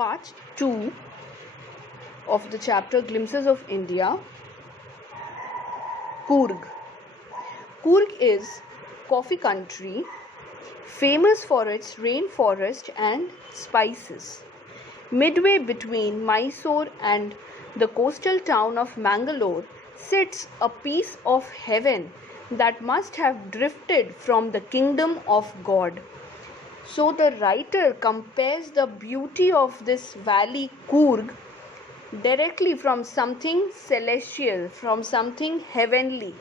part 2 of the chapter Glimpses of India. Coorg. Coorg is coffee country famous for its rainforest and spices. Midway between Mysore and the coastal town of Mangalore sits a piece of heaven that must have drifted from the kingdom of God. So the writer compares the beauty of this valley Coorg directly from something celestial, from something heavenly.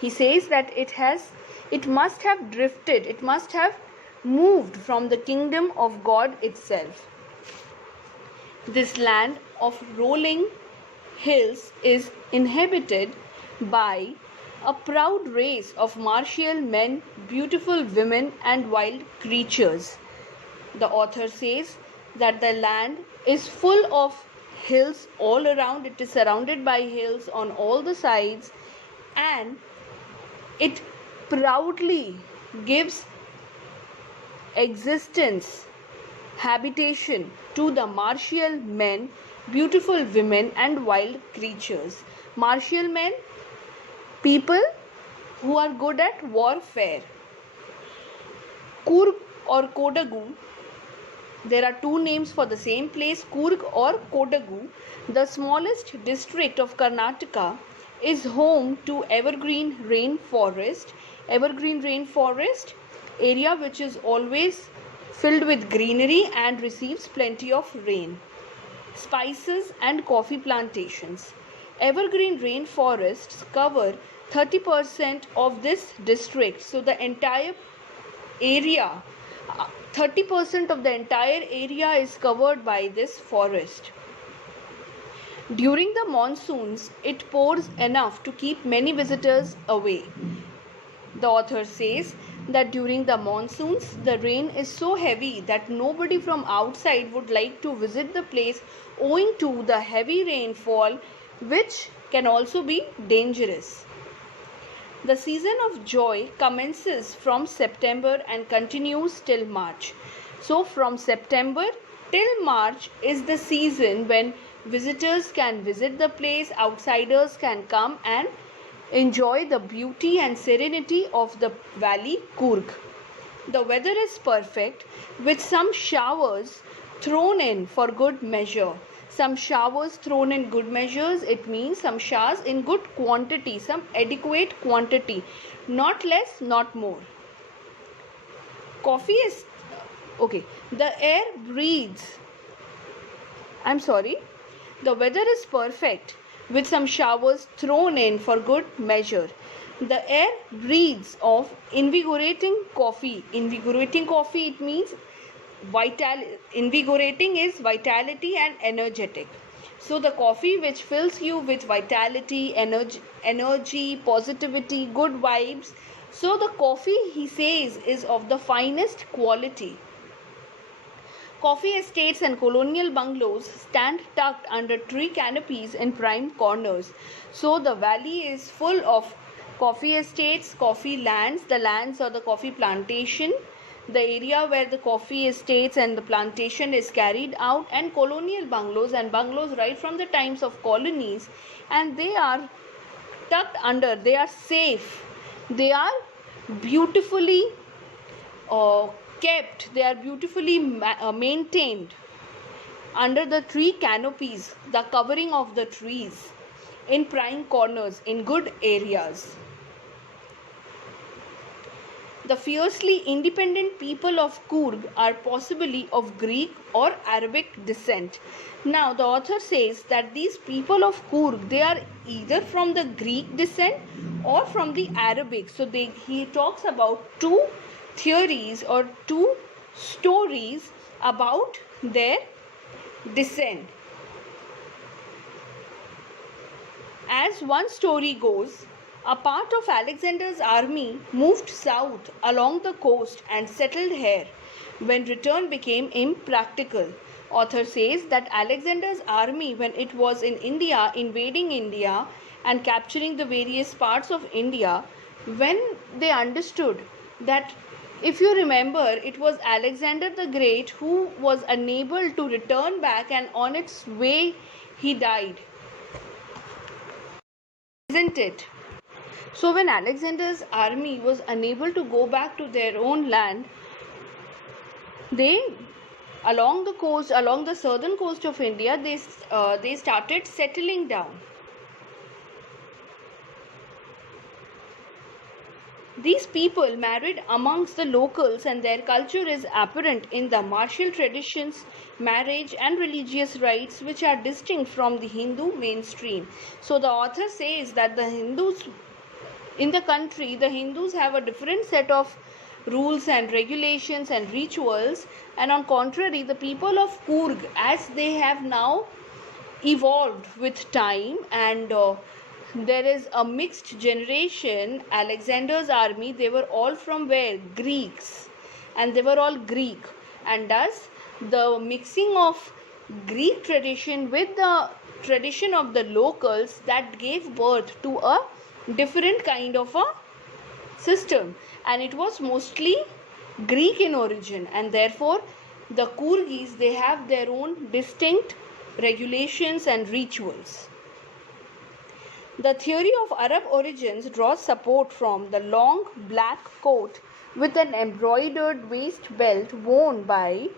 He says that it must have drifted, it must have moved from the kingdom of God itself. This land of rolling hills is inhabited by a proud race of martial men, beautiful women, and wild creatures. The author says that the land is full of hills all around, it is surrounded by hills on all the sides, and it proudly gives existence, habitation to the martial men, beautiful women, and wild creatures. Martial men, people who are good at warfare. Coorg or Kodagu, there are two names for the same place, Coorg or Kodagu. The smallest district of Karnataka is home to evergreen rainforest. Evergreen rainforest area which is always filled with greenery and receives plenty of rain. Spices and coffee plantations. Evergreen rainforests cover 30% of this district. So the entire area, 30% of the entire area is covered by this forest. During the monsoons, it pours enough to keep many visitors away. The author says that during the monsoons, the rain is so heavy that nobody from outside would like to visit the place owing to the heavy rainfall, which can also be dangerous. The season of joy commences from September and continues till March. So from September till March is the season when visitors can visit the place, outsiders can come and enjoy the beauty and serenity of the valley Coorg. The weather is perfect with some showers thrown in for good measure. Some showers thrown in good measures, it means some showers in good quantity, some adequate quantity, not less, not more. Coffee is okay. The air breathes. The weather is perfect with some showers thrown in for good measure. The air breathes of invigorating coffee. Invigorating coffee, it means invigorating is vitality and energetic. So the coffee which fills you with vitality, energy, positivity, good vibes. So the coffee, he says, is of the finest quality. Coffee estates and colonial bungalows stand tucked under tree canopies in prime corners. So the valley is full of coffee estates, coffee lands, the lands or the coffee plantation, the area where the coffee estates and the plantation is carried out, and colonial bungalows and bungalows right from the times of colonies, and they are tucked under, they are safe, they are beautifully kept, they are beautifully maintained under the tree canopies, the covering of the trees, in prime corners, in good areas. The fiercely independent people of Coorg are possibly of Greek or Arabic descent. Now the author says that these people of Coorg, they are either from the Greek descent or from the Arabic. So he talks about two theories or two stories about their descent. As one story goes, a part of Alexander's army moved south along the coast and settled here when return became impractical. Author says that Alexander's army, when it was in India, invading India and capturing the various parts of India, when they understood that If you remember, it was Alexander the Great who was unable to return back, and on its way he died. Isn't it? So when Alexander's army was unable to go back to their own land, they along the southern coast of India, they started settling down. These people married amongst the locals, and their culture is apparent in the martial traditions, marriage, and religious rites, which are distinct from the Hindu mainstream. So the author says that the Hindus in the country, the Hindus have a different set of rules and regulations and rituals, and on contrary, the people of Coorg, as they have now evolved with time, and there is a mixed generation. Alexander's army, they were all from where? Greeks, and they were all Greek, and thus the mixing of Greek tradition with the tradition of the locals, that gave birth to a different kind of a system, and it was mostly Greek in origin, and therefore the Coorgis, they have their own distinct regulations and rituals. The theory of Arab origins draws support from the long black coat with an embroidered waist belt worn by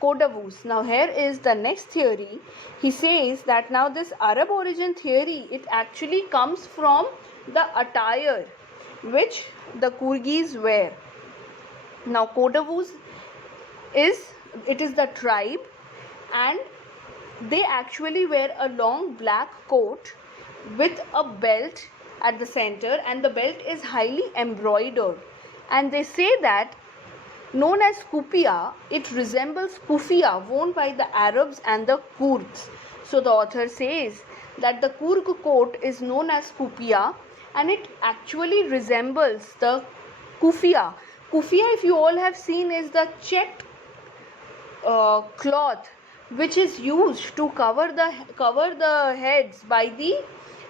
Kodavus. Now here is the next theory. He says that now this Arab origin theory, it actually comes from the attire which the Coorgis wear. Now Kodavus is the tribe, and they actually wear a long black coat with a belt at the center, and the belt is highly embroidered, and they say that known as kupia, it resembles kufia worn by the Arabs and the Kurds. So the author says that the Kurg coat is known as kupia, and it actually resembles the kufia. Kufia, if you all have seen, is the checked cloth which is used to cover the heads by the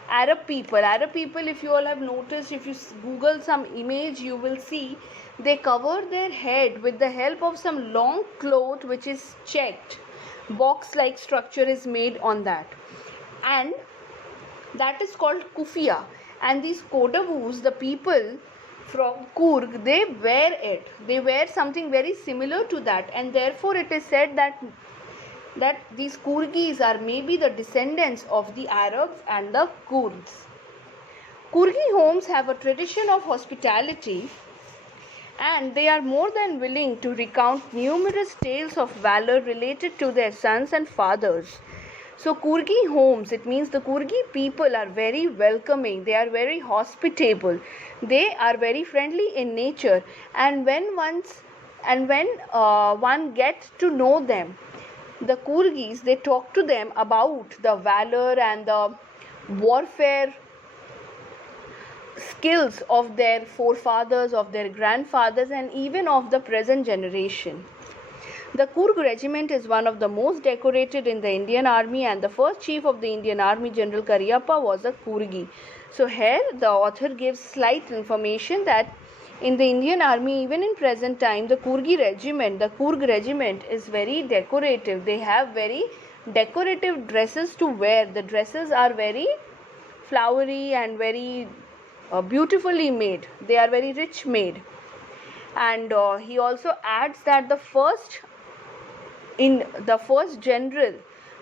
Arab people. Arab people, if you all have noticed, if you Google some image, you will see they cover their head with the help of some long cloth which is checked. Box like structure is made on that, and that is called kufia. And these Kodavus, the people from Coorg, they wear it. They wear something very similar to that, and therefore it is said that these Coorgis are maybe the descendants of the Arabs and the Kurds. Coorgi homes have a tradition of hospitality, and they are more than willing to recount numerous tales of valor related to their sons and fathers. So Coorgi homes, it means the Coorgi people are very welcoming, they are very hospitable, they are very friendly in nature, and when one gets to know them, the Coorgis, they talk to them about the valor and the warfare skills of their forefathers, of their grandfathers, and even of the present generation. The Coorg regiment is one of the most decorated in the Indian Army, and the first chief of the Indian Army, General Cariappa, was a Coorgi. So here the author gives slight information that in the Indian Army, even in present time, the Coorg regiment is very decorative. They have very decorative dresses to wear. The dresses are very flowery and very beautifully made. They are very rich made. And he also adds that the first general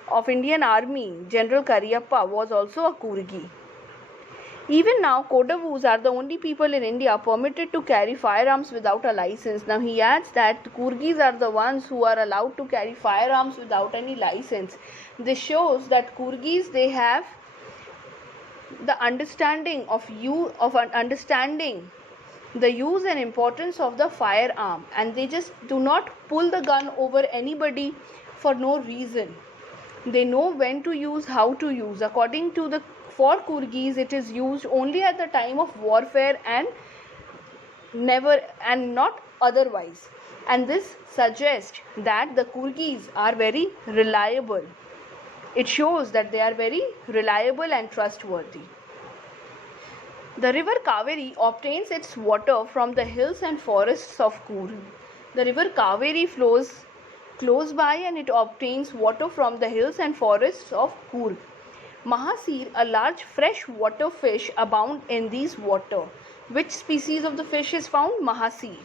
of Indian Army, General Cariappa, was also a Coorgi. Even now, Kodavus are the only people in India permitted to carry firearms without a license. Now he adds that Coorgis are the ones who are allowed to carry firearms without any license. This shows that Coorgis, they have the understanding understanding the use and importance of the firearm, and they just do not pull the gun over anybody for no reason. They know when to use, how to use. According to for Coorgis, it is used only at the time of warfare and not otherwise. And this suggests that the Coorgis are very reliable. It shows that they are very reliable and trustworthy. The river Kaveri obtains its water from the hills and forests of Coorg. The river Kaveri flows close by and it obtains water from the hills and forests of Coorg. Mahasir, a large freshwater fish, abound in these water. Which species of the fish is found? Mahasir.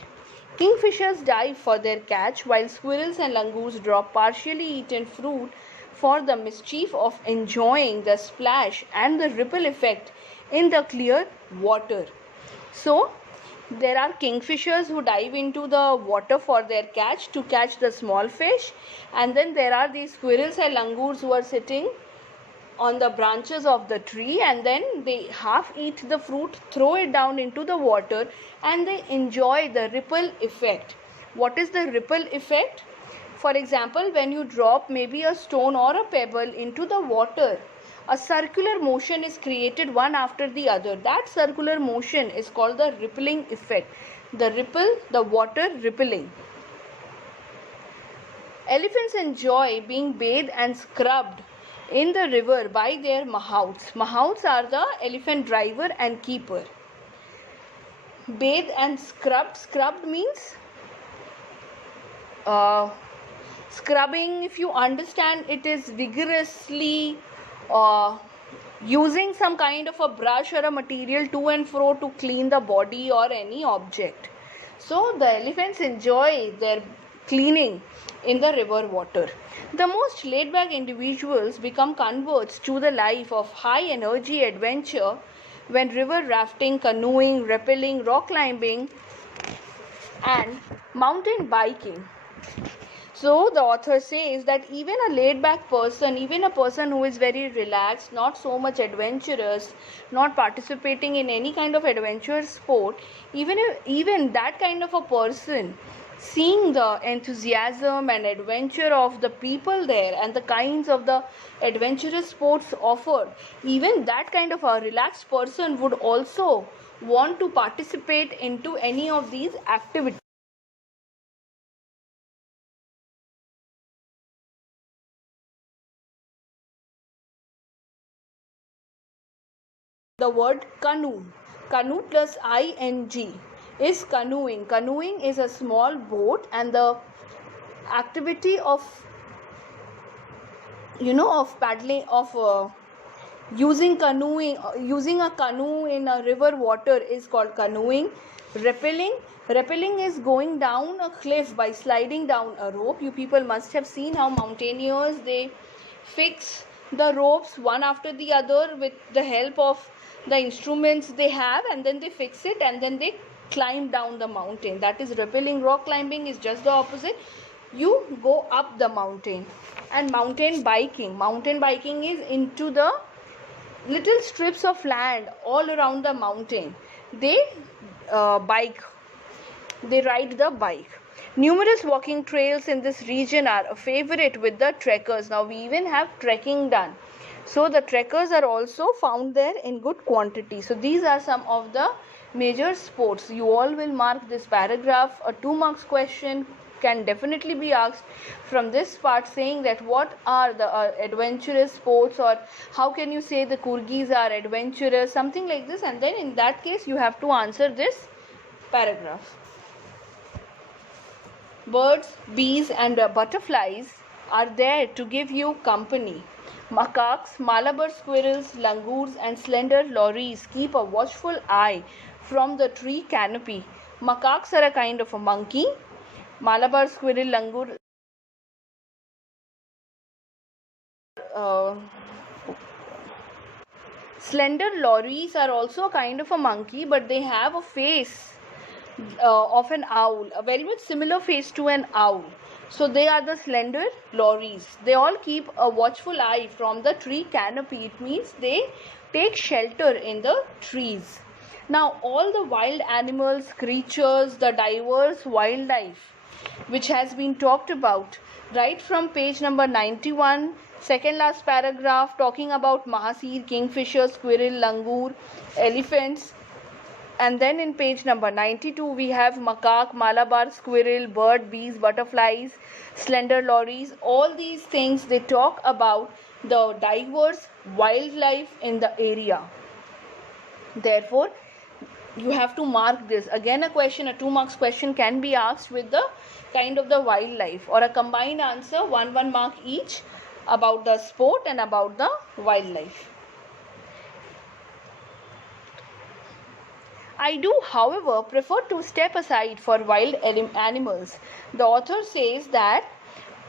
Kingfishers dive for their catch, while squirrels and langurs drop partially eaten fruit for the mischief of enjoying the splash and the ripple effect in the clear water. So, there are kingfishers who dive into the water for their catch to catch the small fish, and then there are these squirrels and langurs who are sitting on the branches of the tree, and then they half eat the fruit, throw it down into the water, and they enjoy the ripple effect. What is the ripple effect? For example, when you drop maybe a stone or a pebble into the water, a circular motion is created one after the other. That circular motion is called the rippling effect. The ripple, the water rippling. Elephants enjoy being bathed and scrubbed in the river by their mahouts. Mahouts are the elephant driver and keeper. Bathed and scrubbed. Scrubbed means scrubbing, if you understand, it is vigorously using some kind of a brush or a material to and fro to clean the body or any object. So the elephants enjoy their cleaning in the river water. The most laid back individuals become converts to the life of high energy adventure when river rafting, canoeing, rappelling, rock climbing and mountain biking. So the author says that even a laid back person, even a person who is very relaxed, not so much adventurous, not participating in any kind of adventure sport, even that kind of a person, seeing the enthusiasm and adventure of the people there and the kinds of the adventurous sports offered, even that kind of a relaxed person would also want to participate into any of these activities. The word canoe, canoe plus ing is canoeing. Canoeing is a small boat, and the activity of paddling, of using a canoe in a river water is called canoeing. Rappelling is going down a cliff by sliding down a rope. You people must have seen how mountaineers, they fix the ropes one after the other with the help of the instruments they have, and then they fix it and then they climb down the mountain. That is rappelling. Rock climbing is just the opposite. You go up the mountain. And mountain biking is into the little strips of land all around the mountain. They ride the bike. Numerous walking trails in this region are a favorite with the trekkers. Now we even have trekking done. So the trekkers are also found there in good quantity. So these are some of the major sports. You all will mark this paragraph. A 2 marks question can definitely be asked from this part, saying that what are the adventurous sports, or how can you say the Coorgis are adventurous, something like this, and then in that case you have to answer this paragraph. Birds, bees and butterflies are there to give you company. Macaques, Malabar squirrels, langurs and slender lories keep a watchful eye from the tree canopy. Macaques are a kind of a monkey. Malabar squirrel, langur, slender lories are also a kind of a monkey, but they have a face of an owl, a very much similar face to an owl. So they are the slender lories. They all keep a watchful eye from the tree canopy. It means they take shelter in the trees. Now all the wild animals, creatures, the diverse wildlife which has been talked about right from page number 91, second last paragraph, talking about Mahasir, kingfisher, squirrel, langur, elephants. And then in page number 92 we have macaque, Malabar squirrel, bird, bees, butterflies, slender lories. All these things, they talk about the diverse wildlife in the area. Therefore you have to mark this. Again, a 2 marks question can be asked with the kind of the wildlife, or a combined answer, 1 mark each, about the sport and about the wildlife. I do, however, prefer to step aside for wild animals. The author says that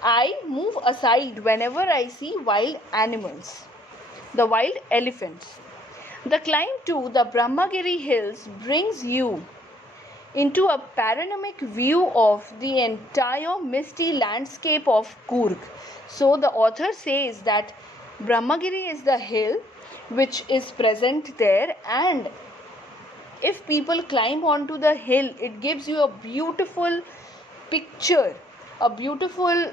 I move aside whenever I see wild animals. The wild elephants. The climb to the Brahmagiri hills brings you into a panoramic view of the entire misty landscape of Coorg. So the author says that Brahmagiri is the hill which is present there, and if people climb onto the hill, it gives you a beautiful picture, a beautiful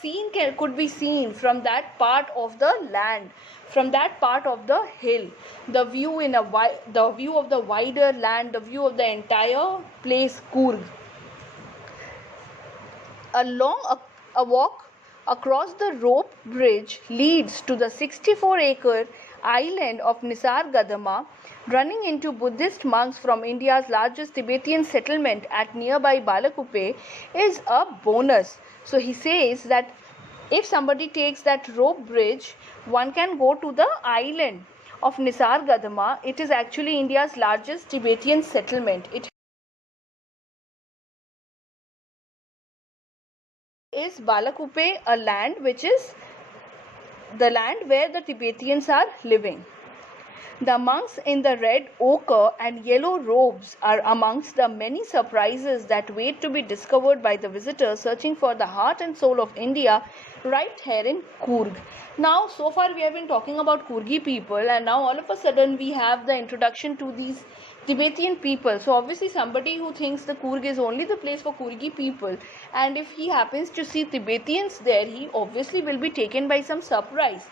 scene could be seen from that part of the land, from that part of the hill. The view the view of the wider land, the view of the entire place Coorg. A walk across the rope bridge leads to the 64-acre island of Nisargadamu, running into Buddhist monks from India's largest Tibetan settlement at nearby Balakupe, is a bonus. So he says that if somebody takes that rope bridge, one can go to the island of Nisargadamu. It is actually India's largest Tibetan settlement. It is Balakupe, a land which is the land where the Tibetans are living. The monks in the red ochre and yellow robes are amongst the many surprises that wait to be discovered by the visitor searching for the heart and soul of India right here in Coorg. Now, so far we have been talking about Coorgi people, and now all of a sudden we have the introduction to these Tibetan people. So obviously somebody who thinks the Coorg is only the place for Coorgi people, and if he happens to see Tibetans there, he obviously will be taken by some surprise.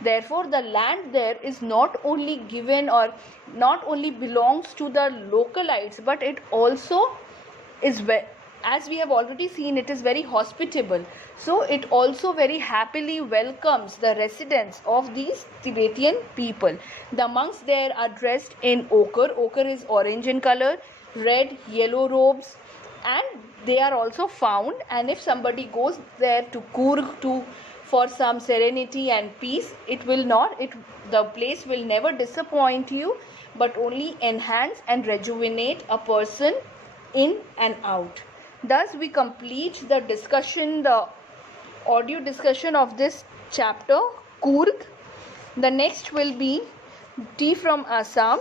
Therefore, the land there is not only given or not only belongs to the localites, but it also is, as we have already seen, it is very hospitable. So it also very happily welcomes the residents of these Tibetan people. The monks there are dressed in ochre. Ochre is orange in color, red, yellow robes, and they are also found. And if somebody goes there to Coorg for some serenity and peace, the place will never disappoint you, but only enhance and rejuvenate a person in and out. Thus we complete the discussion, the audio discussion of this chapter, Coorg. The next will be Tea from Assam.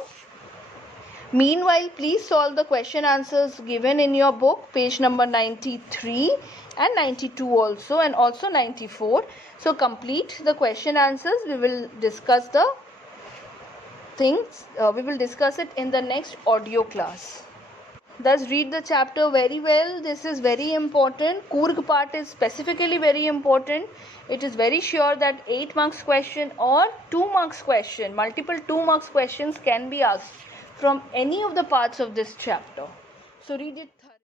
Meanwhile, please solve the question answers given in your book, page number 93 and 92 also, and also 94. So complete the question answers. We will discuss the things, we will discuss it in the next audio class. Thus read the chapter very well. This is very important. Coorg part is specifically very important. It is very sure that 8 marks question or 2 marks question, multiple 2 marks questions can be asked from any of the parts of this chapter. So read it